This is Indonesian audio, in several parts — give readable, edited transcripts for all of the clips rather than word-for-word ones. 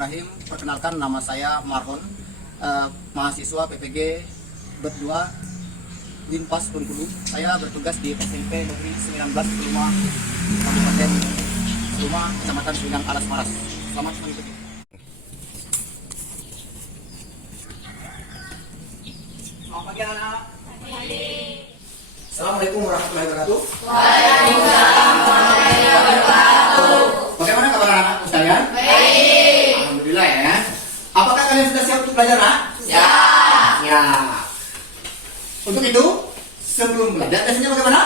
Bismillahirrahmanirrahim. Perkenalkan, nama saya Marhon, mahasiswa PPG Berdua Winpas Bengkulu. Saya bertugas di SMP Negeri 19 Seluma, Kabupaten Seluma, Kecamatan Sulingan Alas Maras. Selamat mengikuti. Selamat pagi anak-anak. Assalamualaikum warahmatullahi wabarakatuh. Waalaikumsalam warahmatullahi wabarakatuh. Bagaimana kabar anak-anakku sekalian? Baik. Alhamdulillah ya. Apakah kalian sudah siap untuk belajar, nak? Siap. Ya. Untuk itu, sebelum belajar, biasanya bagaimana?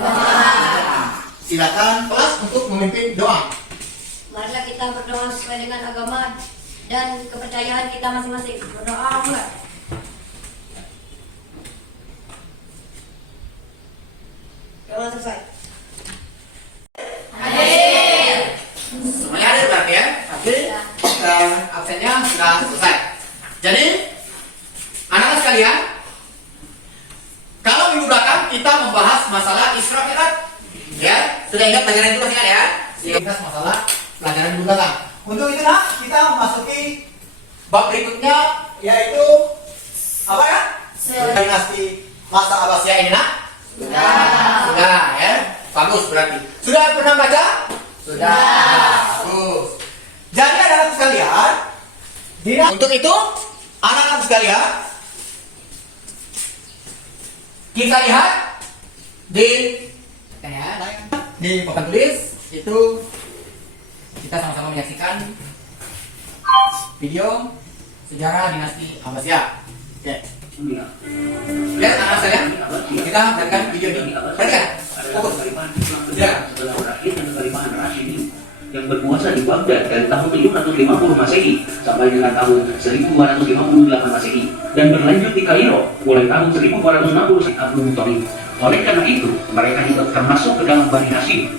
Nah, silakan kelas untuk memimpin doa. Marilah kita berdoa sesuai dengan agama dan kepercayaan kita masing-masing. Berdoa mulai. Doa selesai. Hadir. Semuanya hadir berarti ya? Hadir. Absennya sudah selesai. Jadi, anak-anak sekalian, kalau minggu belakang kita membahas masalah Isra Mi'raj, ya, sudah ingat pelajaran itu masih ingat ya? Kita masalah pelajaran minggu belakang. Untuk itu nak, kita memasuki bab berikutnya, yaitu apa ya? Dinasti masa Abbasiyah ini nak? Sudah ya, bagus berarti. Sudah pernah baca? Sudah. Bagus. Jadi anak-anak sekalian, untuk itu anak-anak sekalian, kita lihat di papan tulis itu kita sama-sama menyaksikan video sejarah dinasti Abbasiyah. Oke. Lihat anak sekalian, kita dengarkan video ini. Perhatikan. Fokus. Setelah berakhirnya kekhalifahan Rasyidin yang berkuasa di Baghdad dari tahun 750 Masehi sampai dengan tahun 1258 Masehi dan berlanjut di Kairo mulai tahun 1460 Abdul Muthalib. Oleh karena itu, mereka juga termasuk ke dalam Bani Hashim.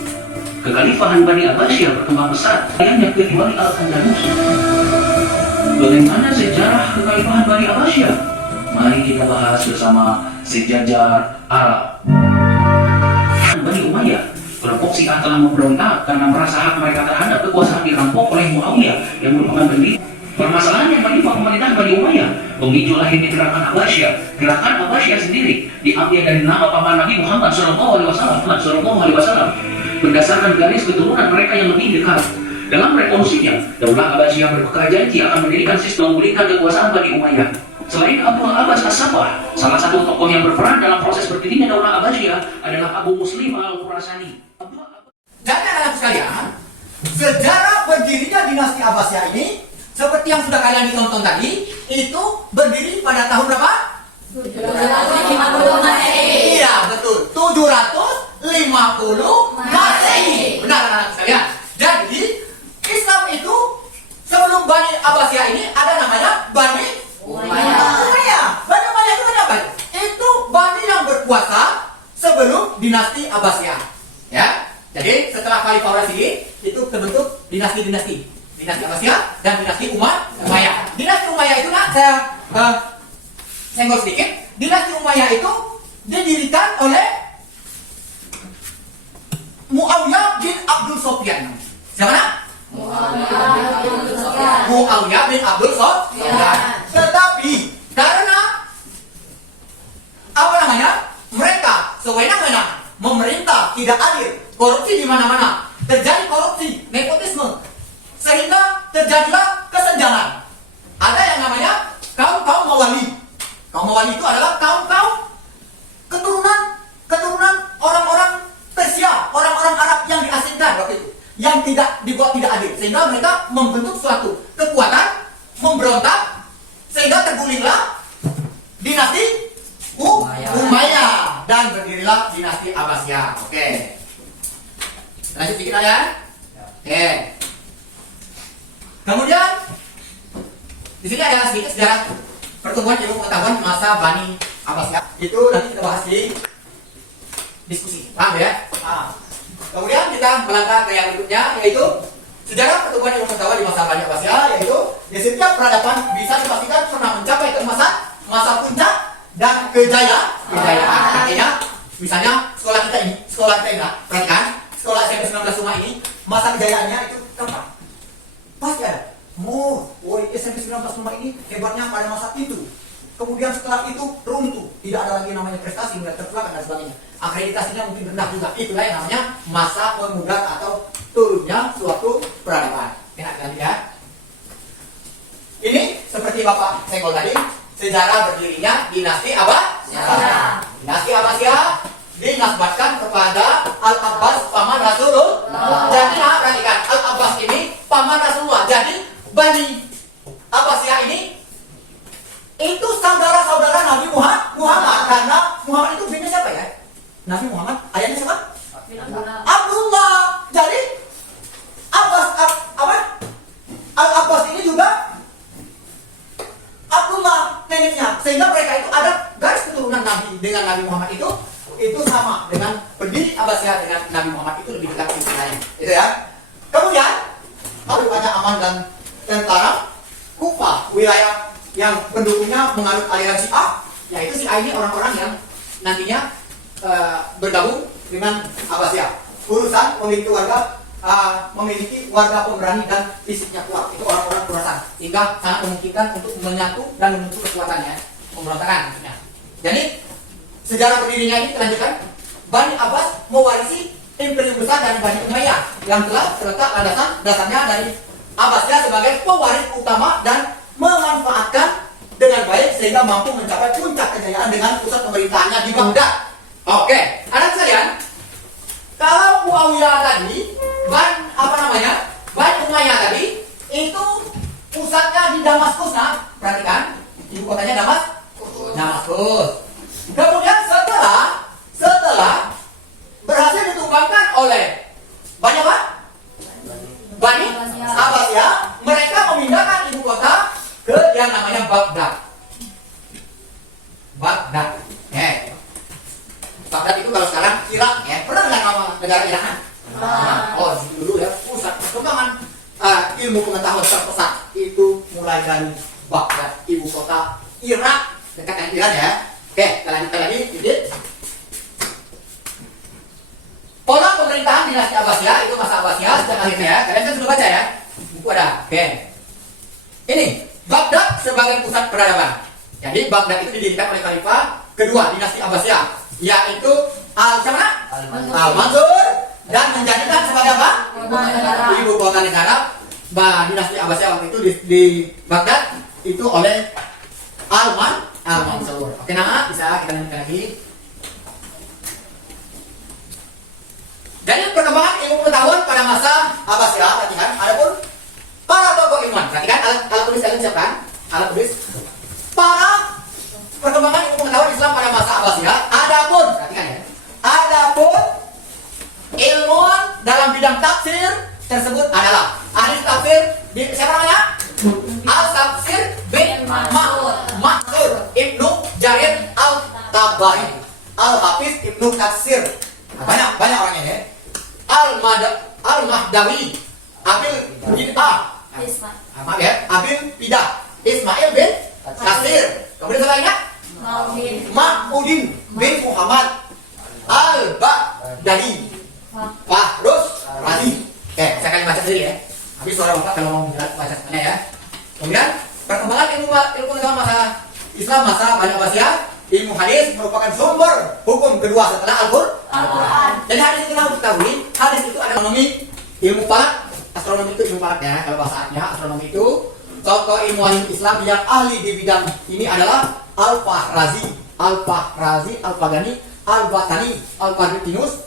Kekhalifahan Bani Abbasiyah berkembang pesat, yang kecuali Al-Andalus. Bagaimana sejarah kekhalifahan Bani Abbasiyah? Mari kita bahas bersama sejajar Arab. Bani Umayyah, kelompok Syiah telah memberontak karena merasa hak mereka terhadap kekuasaan dirampok oleh Muawiyah yang merupakan pendiri. Permasalahan yang menimpa pemerintahan Bani Umayyah memicu lahirnya gerakan Abbasiyah. Gerakan Abbasiyah sendiri diambil dari nama paman Nabi Muhammad SAW berdasarkan garis keturunan mereka yang lebih dekat. Dalam revolusinya, Daulah Abbasiyah berbekal janji akan mendirikan sistem memulihkan kekuasaan Bani Umayyah. Selain Abdul Abbas As-Sabah, salah satu tokoh yang berperan dalam proses berdirinya Daulah Abbasiyah adalah Abu Muslim Al-Khurasani. Jadi anak-anak sekalian, sejarah berdirinya dinasti Abbasiyah ini seperti yang sudah kalian ditonton tadi, itu berdiri pada tahun berapa? 750 Masehi. Iya, betul. 750 Masehi. Benar anak-anak sekalian. Jadi, Islam itu sebelum Bani Abbasiyah ini ada namanya Bani Umayyah. Bani Umayyah itu apa? Itu Bani yang berkuasa sebelum dinasti Abbasiyah. Ya. Jadi setelah Khalifah Rasyidin itu terbentuk dinasti-dinasti. Dinasti Abbasiyah dan dinasti Umayyah. Dinasti Umayyah itu nak saya senggol sedikit. Dinasti Umayyah itu didirikan oleh Muawiyah bin Abdul Sofyan. Siapa nak? Muawiyah bin Abdul Sofyan. Tetapi karena apa namanya? Mereka sewenang-wenang memerintah tidak adil, korupsi di mana-mana, terjadi korupsi, nepotisme, sehingga terjadilah kesenjangan. Ada yang namanya kaum Mawali. Kaum Mawali itu adalah kaum keturunan orang-orang Persia, orang-orang Arab yang diasingkan waktu itu, yang dibuat tidak adil, sehingga mereka membentuk suatu kekuatan, memberontak, sehingga tergulinglah dinasti Umayyah dan berdirilah dinasti Abbasiyah. Oke. Lanjut sedikit ya. Oke. Kemudian di sini ada sedikit sejarah pertumbuhan ilmu pengetahuan masa Bani Abbasiyah. Itu nanti kita bahas di diskusi. Paham ya? Kemudian kita melangkah ke yang berikutnya, yaitu sejarah pertumbuhan ilmu pengetahuan di masa Bani Abbasiyah, yaitu di setiap peradaban bisa dipastikan pernah mencapai keemasan, masa puncak dan kejayaan. Artinya, misalnya sekolah kita ini, perhatikan, sekolah SMP 19 Suma ini, masa kejayaannya itu kapan? Pasti ada. Woi, SMP 19 ini hebatnya pada masa itu. Kemudian setelah itu runtuh, tidak ada lagi namanya prestasi, mulai terpelakan dan sebagainya. Akreditasinya mungkin rendah juga. Itulah yang namanya masa memudar atau turunnya suatu peradaban. Enak kan ya? Ini seperti Bapak senggol tadi, sejarah berdirinya dinasti Abbasiyah. Dinasti Abbasiyah dinasbatkan kepada Al-Abbas paman Rasulullah. Jadi perhatikan, Al-Abbas ini paman Rasulullah. Jadi Bani Abbasiyah ini itu saudara-saudara Nabi Muhammad. Karena Muhammad itu bini siapa ya? Nabi Muhammad, ayahnya siapa? Abdullah. Jadi Al-Abbas ini juga Abdullah neneknya. Sehingga mereka itu ada garis keturunan Nabi dengan Nabi Muhammad itu sama dengan pendiri Abbasiyah dengan Nabi Muhammad itu lebih dekat istilahnya. Itu ya. Kemudian banyak aman dan tentara Kufah, wilayah yang pendukungnya menganut aliran Syiah, yaitu Syiah ini orang-orang yang nantinya bergabung dengan Abbasiyah. Urusan memiliki warga pemberani dan fisiknya kuat, itu orang-orang Khurasan, sehingga sangat memungkinkan untuk menyatu dan membentuk kekuatannya, pemberontakan maksudnya. Jadi sejarah berdirinya ini dilanjutkan. Bani Abbas mewarisi imperium besar dari Bani Umayyah yang telah terletak dasarnya dari Abbasiyah sebagai pewaris utama dan memanfaatkan dengan baik sehingga mampu mencapai puncak kejayaan dengan pusat pemerintahannya di Baghdad. Oke, anak sekalian, kalau Muawiyah tadi, Bani Umayyah tadi itu pusatnya di Damaskus. Nah, perhatikan, ibu kotanya Damaskus. Kemudian setelah berhasil ditumbangkan oleh Bani Abbasiyah, mereka memindahkan ibu kota ke yang namanya Baghdad. Baghdad itu kalau sekarang Irak ya. Pernah dengar nama negara Irak kan? Oh, dulu ya pusat perkembangan ilmu pengetahuan terpusat itu mulai dari Baghdad, ibu kota Irak, dekat dengan Iran ya. Oke, kita lanjutkan lagi sedikit. Pola pemerintahan dinasti Abbasiyah itu masa Abbasiyah sejak akhirnya ya. Kalian kan sudah baca ya? Buku ada. Oke. Ini Baghdad sebagai pusat peradaban. Jadi Baghdad itu didirikan oleh khalifah kedua dinasti Abbasiyah, yaitu Al-Mansur, dan menjadikan sebagai apa? Ibu kota negara. Dinasti Abbasiyah waktu itu di Baghdad itu oleh Al-Mansur. Oke, nah bisa kita lanjutkan lagi. Jadi perkembangan ilmu pengetahuan pada masa Abbasiyah, perhatikan, adapun para tokoh ilmuwan, perhatikan alat tulis kalian siapkan, alat tulis. Para perkembangan ilmu pengetahuan Islam pada masa Abbasiyah, perhatikan ya, adapun ilmuwan dalam bidang tafsir tersebut adalah ahli tafsir siapa namanya? Al-Tafsir bin Mansur Ibnu Jarir Al-Tabari, Al-Hafiz Ibnu Katsir. Banyak orangnya ya. Al-Mahdawi, Abil Bid'ah, Abil Bidah, Ismail bin Katsir. Kemudian satu lagi Mahmudin bin Muhammad Al-Baghdadi, Fahruz Razi. Oke, saya akan baca sendiri ya. Habis suara Bapak kalau mau baca semuanya ya. Kemudian perkembangan ilmu pengetahuan masa Islam masa Bani Abbasiyah. Ilmu hadis merupakan sumber hukum kedua setelah Al-Quran. Jadi hadis itu harus diketahui, hadis itu ada ilmu falak. Astronomi itu ilmu falaknya, kalau bahasa Arabnya astronomi itu. Tokoh ilmuwan Islam yang ahli di bidang ini adalah Al-Fahrazi, Al-Fagani, Al-Batani, Al-Fadrinus,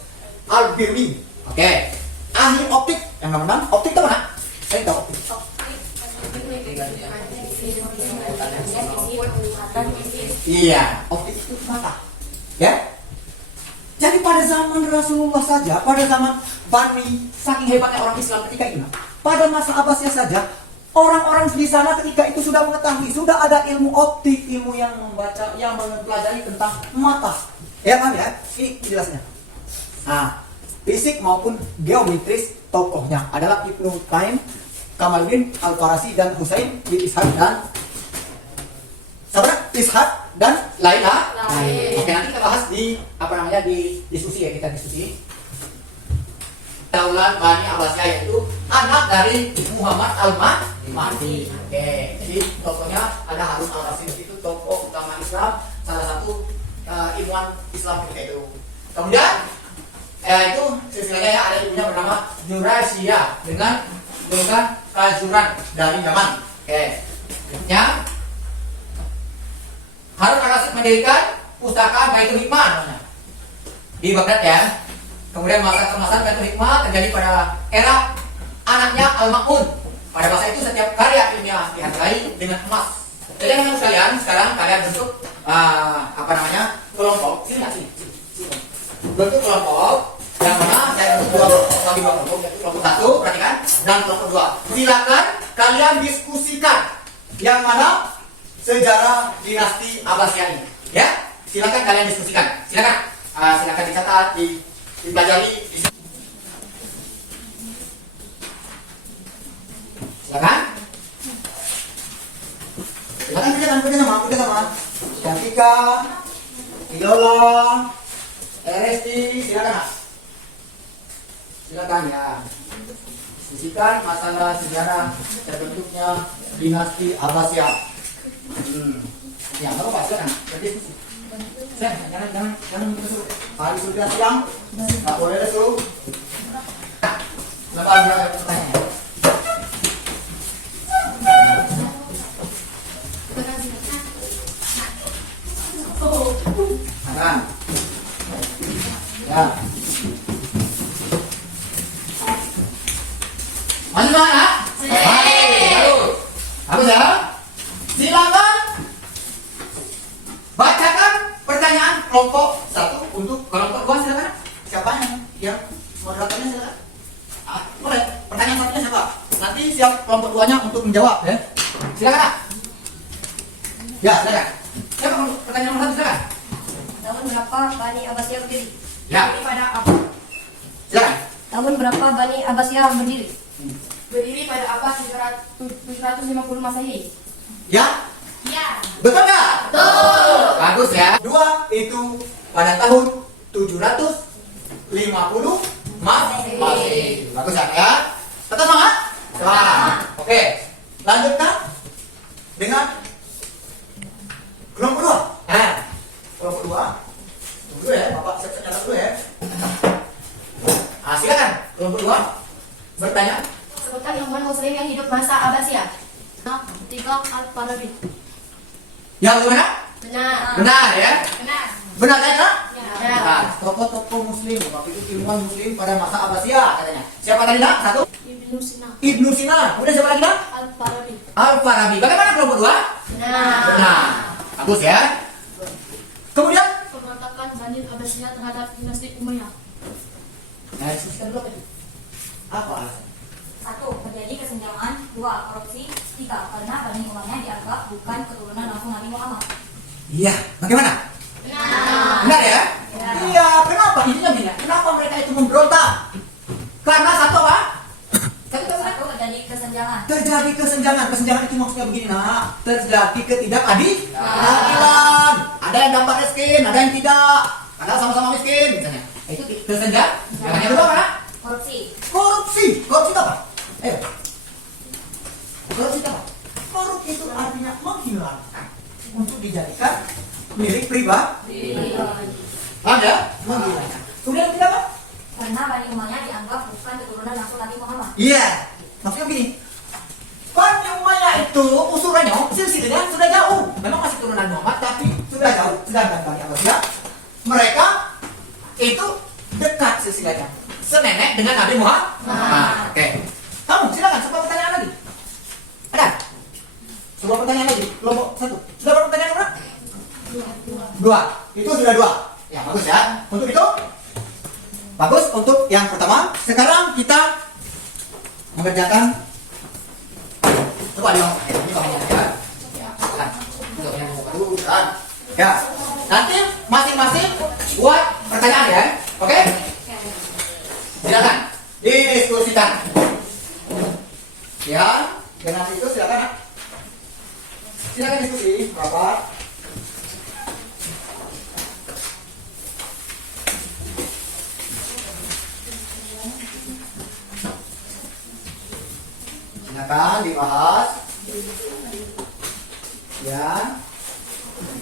Al-Birmi. Oke. Ahli optik yang namanya optik itu mana? Saya tahu optik. Iya, optik itu mata. Ya. Jadi pada zaman Rasulullah saja, pada zaman Bani, saking hebatnya orang Islam ketika itu, pada masa Abbasiyah saja, orang-orang di sana ketika itu sudah mengetahui, sudah ada ilmu optik, ilmu yang membaca, yang mempelajari tentang mata. Ya kan ya? Ini jelasnya. Nah, fisik maupun geometris tokohnya adalah Ibnu Qayyim, Kamaluddin Al-Farasi dan Husain bin Ishaq dan lain. Oke, nanti kita bahas di diskusi ya, kita diskusi. Daulah Bani Abbasiyah yaitu anak dari Muhammad Al-Mahdi. mati. Oke, jadi tokohnya ada Harun al-Rashid, itu tokoh utama Islam, salah satu ilmuwan Islam ketika itu. Kemudian itu silsilahnya ya, ada ibunya bernama Juraisiyah dengan kajuran dari Yaman. Oke, berikutnya Harun al-Rashid mendirikan pustaka Baitul Hikmah namanya di Baghdad ya. Kemudian masa kemasan Baitul Hikmah terjadi pada era anaknya Al-Ma'mun. Pada masa itu setiap karya ilmiah dihargai dengan emas. Jadi teman-teman sekalian, sekarang kalian bentuk kelompok. Sini. Bentuk kelompok yang mana saya bentuk bagi dua kelompok, yaitu kelompok satu, perhatikan, dan kelompok dua. Silakan kalian diskusikan yang mana sejarah dinasti Abbasiyah ini. Ya, silakan kalian diskusikan. Silakan dicatat, dipelajari. Silakan kerja sama. Syafiqa, Idola, Resti, silakan ya. Diskusikan masalah sejarah terbentuknya dinasti Abbasiyah. Ya, nggak apa-apa, silakan berdiskusi. Jangan musuh. Hari sudah siang, nggak boleh disuruh. Berapa pertanyaan? Ya. Masih mana? Bagus ya. Silakan bacakan pertanyaan kelompok satu untuk kelompok dua, silakan. Siapa yang moderatornya silakan. Boleh. Pertanyaan satunya siapa? Nanti siap kelompok duanya untuk menjawab ya. Silakan. Ya, silakan. Siapa pertanyaan nomor satu, silakan. Tahun berapa Bani Abbasiyah berdiri? Ya. Berdiri pada apa? Silakan. Tahun berapa Bani Abbasiyah berdiri? Berdiri pada abad 750 Masehi. Ya? Ya. Betul nggak? Betul. Bagus ya. Dua itu pada tahun 750 Masehi. Bagus ya. Tetap semangat? Semangat. Oke. Lanjutkan dengan kelompok dua. Kelompok dua. Tunggu dulu ya, Bapak siap-siap nyatet dulu ya. Silakan kelompok dua bertanya. Sebutkan ilmuwan muslim yang hidup masa Abbasiyah. 3 Al-Farabi. Yang bagaimana? Benar. Benar ya. Benar. Benar kan? Ya. Nah, tokoh-tokoh muslim, waktu itu ilmuwan muslim pada masa Abbasiyah katanya. Siapa tadi nak? Satu? Ibnu Sina. Ibnu Sina. Kemudian siapa lagi nak? Al-Farabi. Al-Farabi. Bagaimana kelompok dua? Benar. Benar. Bagus ya. Kemudian? Pemberontakan Bani Abbasiyah terhadap dinasti Umayyah. Nah, diskusikan dulu tadi. Apa alasan? 1. Terjadi kesenjangan. 2. Korupsi. 3. Karena Bani Umayyah dianggap bukan keturunan langsung Nabi Muhammad. Iya. Bagaimana? Benar. Benar ya? Ya. Iya. Kenapa? Intinya gini. Kenapa mereka itu memberontak? Karena satu apa? Satu. 1. Terjadi kesenjangan. Terjadi kesenjangan. Kesenjangan itu maksudnya begini nak. Terjadi ketidakadilan. Ada yang dapat miskin, ada yang tidak. Ada sama-sama miskin misalnya. Itu kesenjangan. Yang kedua apa? Korupsi. Korupsi. Korupsi itu apa? Korupsi itu apa? Korupsi itu artinya menghilangkan untuk dijadikan milik pribadi. Paham ya? Menghilangkan. Kemudian tidak apa? Karena Bani Umayyah dianggap bukan keturunan langsung Nabi Muhammad. Iya. Maksudnya begini. Bani Umayyah itu usurannya, silsilahnya sudah jauh. Memang masih turunan Muhammad, tapi sudah jauh. Sedangkan Bani Abbasiyah, mereka itu dekat silsilahnya. Senenek dengan Nabi Muhammad. Oke. Kamu silakan sebuah pertanyaan lagi. Ada? Sebuah pertanyaan lagi. Kelompok satu. Sudah berapa pertanyaan berapa? Dua. Itu sudah dua. Ya bagus ya. Untuk itu bagus untuk yang pertama. Sekarang kita mengerjakan. Coba dong. Ini bahannya ya. Ya. Silakan. Untuk yang dulu. Ya. Nanti masing-masing buat pertanyaan ya. Oke? Silakan didiskusikan. Ya, dengan itu silakan. Silakan diskusi, Bapak. silakan dibahas. Ya,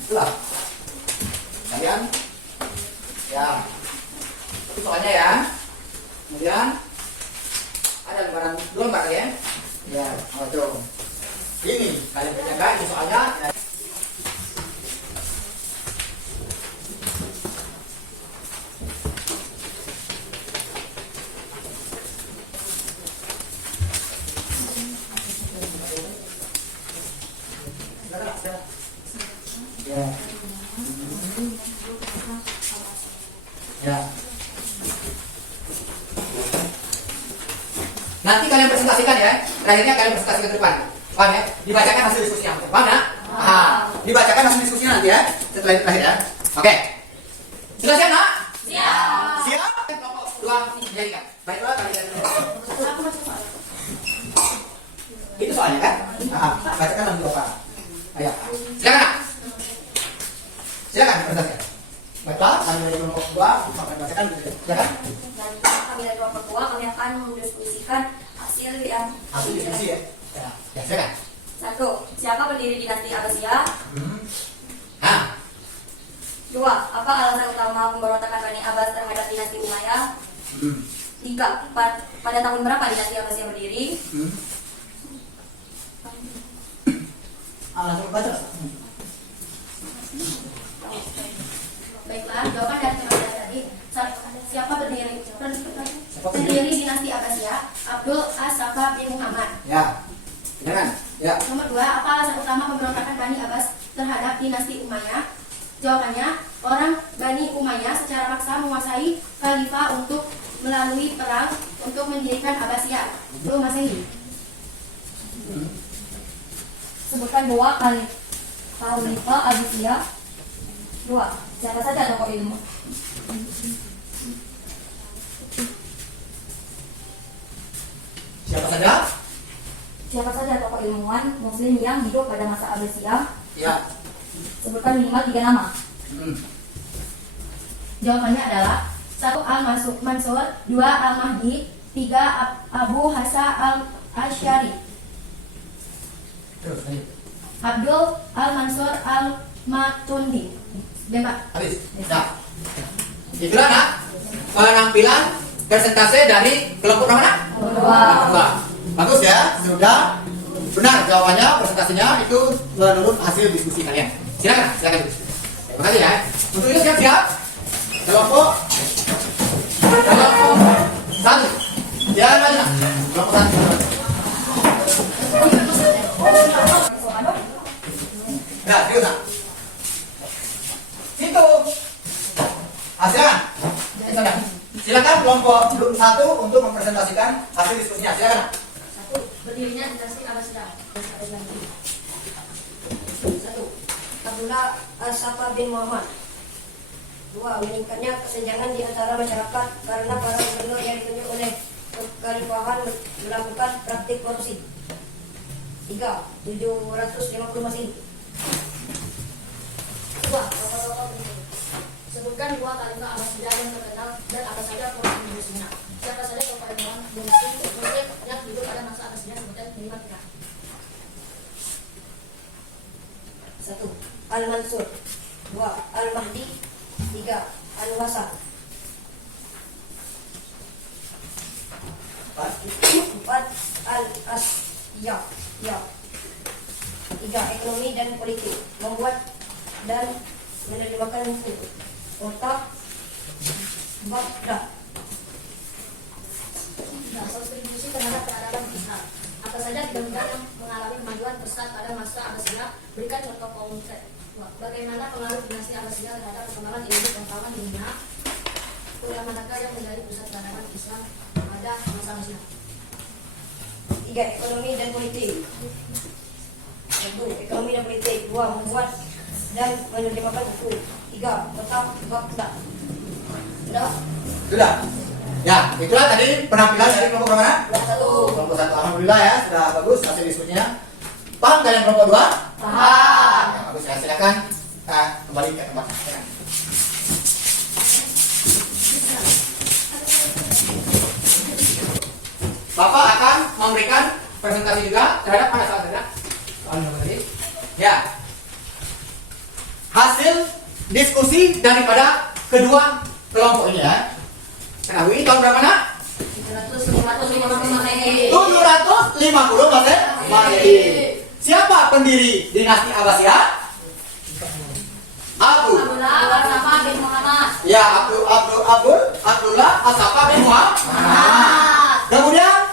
itulah kalian. Ya, itu soalnya ya. Kemudian ada lembaran 2 lembar ya. Ya, tuh. Ini kalian kerjakan ini soalnya. Ya. Ya. Ya. Nanti kalian presentasikan ya. Terakhirnya kalian presentasikan ke depan. Paham ya? Dibacakan hasil diskusinya. Paham ya? Dibacakan hasil diskusinya nanti ya. Setelah itu terakhir ya. Oke. Sudah siap, Nak? Siap. Siap? Kelompok 2 dijadikan. Baiklah, kalian. Itu soalnya kan? Bacakan dalam 2 orang. Ayo. Silakan, Nak. Silakan presentasikan. Baiklah, kami dari kelompok 2 akan bacakan gitu. Silakan. Dan kami dari kelompok 2 kami akan mendiskusikan hasil yang Hasil diskusi ya. Ya, silakan. 1. Siapa pendiri dinasti Abbasiyah? Hah? 2. Apa alasan utama pemberontakan Bani Abbas terhadap dinasti Umayyah? 3. Pada tahun berapa dinasti Abbasiyah berdiri? Langsung baca. Baiklah, jawaban dari teman tadi. Siapa pendiri dinasti Abbasiyah? Abdul As-Saffah bin Muhammad. Ya. Silakan. Ya. Nomor 2, apa alasan utama pemberontakan Bani Abbas terhadap dinasti Umayyah? Jawabannya, orang Bani Umayyah secara paksa menguasai khalifah untuk melalui perang untuk mendirikan Abbasiyah. Belum Masehi. Sebutkan 2 khalifah Abbasiyah. 2. Siapa saja tokoh ilmu? Siapa saja? Siapa saja tokoh ilmuwan Muslim yang hidup pada masa Abbasiyah? Ya. Sebutkan minimal 3 nama. Jawabannya adalah 1. Al-Mansur, 2. Al-Mahdi, 3. Abu Hasan Al-Asy'ari. Terus lanjut. Abdul Al-Mansur Al-Matundi. Bembak. Habis. Nah. Itulah, Nak, penampilan persentase dari kelompok mana? Kelompok 2. Bagus ya. Sudah benar jawabannya, presentasinya itu menurut hasil diskusi kalian. Silakan, silakan. Terima kasih ya. Untuk itu siap-siap. Kelompok 1. Jangan maju, Nak. Kelompok 1. Nah, serius, Nak. Situ. Silakan. Silakan kelompok 1 untuk mempresentasikan hasil diskusinya. Silakan, Nak. 1. Berdirinya dinasti Abbasiyah. 1. Abdullah As-Saffah bin Muhammad. 2. Meningkatnya kesenjangan di antara masyarakat karena para gubernur yang ditunjuk oleh kekhalifahan melakukan praktik korupsi. 3. 750 Masehi. 2. Tokoh-tokoh penting. Sebutkan 2 khalifah Abbasiyah yang terkenal dan apa saja kontribusinya. Siapa saja tokoh ilmuwan Muslim yang hidup pada masa Abbasiyah? Sebutkan 5 kita. 1. Al-Mansur. 2. Al-Mahdi. 3. Al-Hasan. 4. Al-Asy'ari. 3. Ekonomi dan politik. Membuat dan menerjemahkan hukum. Otak. Baghdad. Nah, kontribusi terhadap peradaban Islam. Apa saja bidang-bidang yang mengalami kemajuan pesat pada masa Abbasiyah? Berikan contoh konkret. Bagaimana pengaruh dinasti Abbasiyah terhadap perkembangan ilmu pengetahuan di dunia? Kuliah manakah yang menjadi pusat peradaban Islam pada masa Abbasiyah? 3. Ekonomi dan politik. 1. Ekonomi dan politik. 2. Membuat dan menerjemahkan hukum. 3. Otak Baghdad. Sudah? Sudah. Ya, itulah tadi penampilan dari kelompok mana? Kelompok 1. Alhamdulillah ya, sudah bagus hasil diskusinya. Paham kalian kelompok 2? Paham. Ya, bagus ya, silakan kembali ke tempat. Silakan. Bapak akan memberikan presentasi juga terhadap pada saat terhadap soal nomor tadi. Ya. Hasil diskusi daripada kedua kelompok ini ya. Ketahui tahun berapa nak? 750 Masehi. Siapa pendiri dinasti Abbasiyah? Abdullah bin Muhammad. Ya, Abdullah As-Saffah bin Muhammad. Kemudian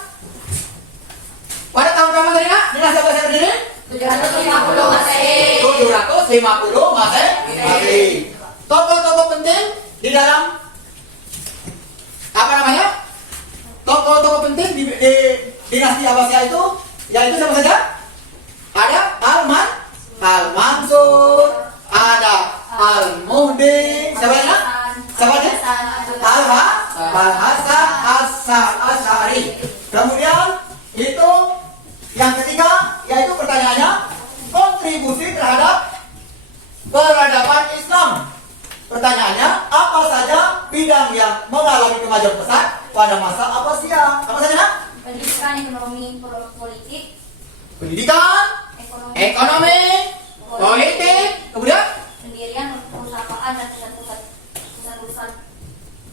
pada tahun berapa tadi nak? Dinasti Abbasiyah berdiri? 750 Masehi. 750 Masehi. Tokoh-tokoh penting di dalam apa namanya? Tokoh-tokoh penting di dinasti Abbasiyah itu yaitu siapa saja? Ada Al-Mansur, ada Al-Muhdi, siapa ya? Siapa ya? Al-Hasan As-Sy'ari. Kemudian itu yang ketiga yaitu pertanyaannya kontribusi terhadap peradaban Islam. Pertanyaannya, apa saja bidang yang mengalami kemajuan pesat pada masa Abbasiyah? Apa saja nak? Pendidikan, ekonomi, politik, Pendidikan, ekonomi, politik, kemudian pendirian perpustakaan dan pusat-pusat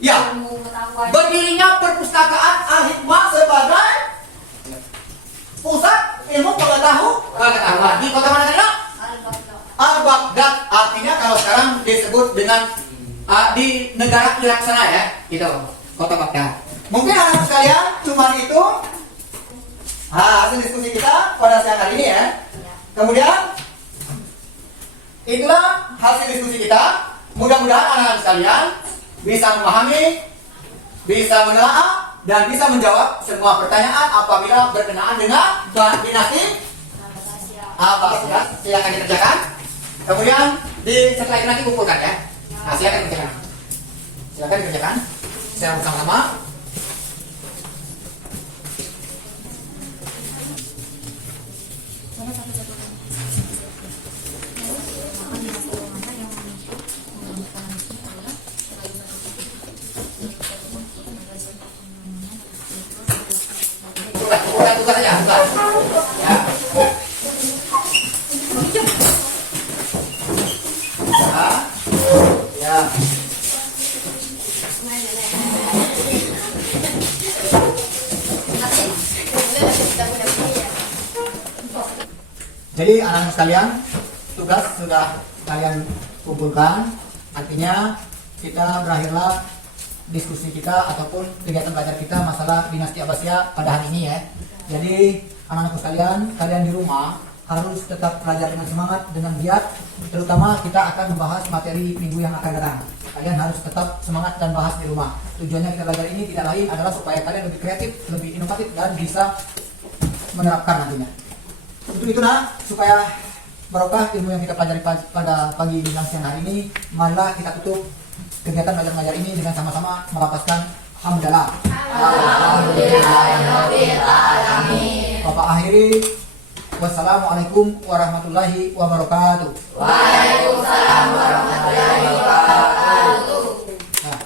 ya, ilmu pengetahuan. berdirinya perpustakaan Al-Hikmah sebagai pusat ilmu pengetahuan di kota mana tadi nak? Al-Baghdad, artinya kalau sekarang disebut dengan di negara Irak sana ya, gitu, kota Baghdad. Mungkin anak sekalian cuma itu hasil diskusi kita pada siang hari ini ya. Kemudian itulah hasil diskusi kita. Mudah-mudahan anak-anak sekalian bisa memahami, bisa menelaah dan bisa menjawab semua pertanyaan apabila berkenaan dengan dinasti Abbasiyah. Silakan dikerjakan. Kemudian setelah itu nanti kumpulkan ya. Nah, silakan dikerjakan. Silakan dikerjakan. Secara bersama-sama. Buka saja, buka. Ya. Ya. Jadi anak-anak sekalian, tugas sudah kalian kumpulkan. Artinya kita berakhirlah diskusi kita ataupun kegiatan belajar kita masalah dinasti Abbasiyah pada hari ini ya. Jadi anak-anakku sekalian, kalian di rumah harus tetap belajar dengan semangat, dengan giat. Terutama kita akan membahas materi minggu yang akan datang. Kalian harus tetap semangat dan bahas di rumah. Tujuannya kita belajar ini tidak lain adalah supaya kalian lebih kreatif, lebih inovatif dan bisa menerapkan nantinya. Untuk itu nah, supaya barokah ilmu yang kita pelajari pada pagi dan siang hari ini, marilah kita tutup kegiatan belajar mengajar ini dengan sama-sama melafazkan hamdalah. Alhamdulillahirabbil alamin. Bapak akhiri, wassalamualaikum warahmatullahi wabarakatuh. Waalaikumsalam warahmatullahi wabarakatuh. Nah.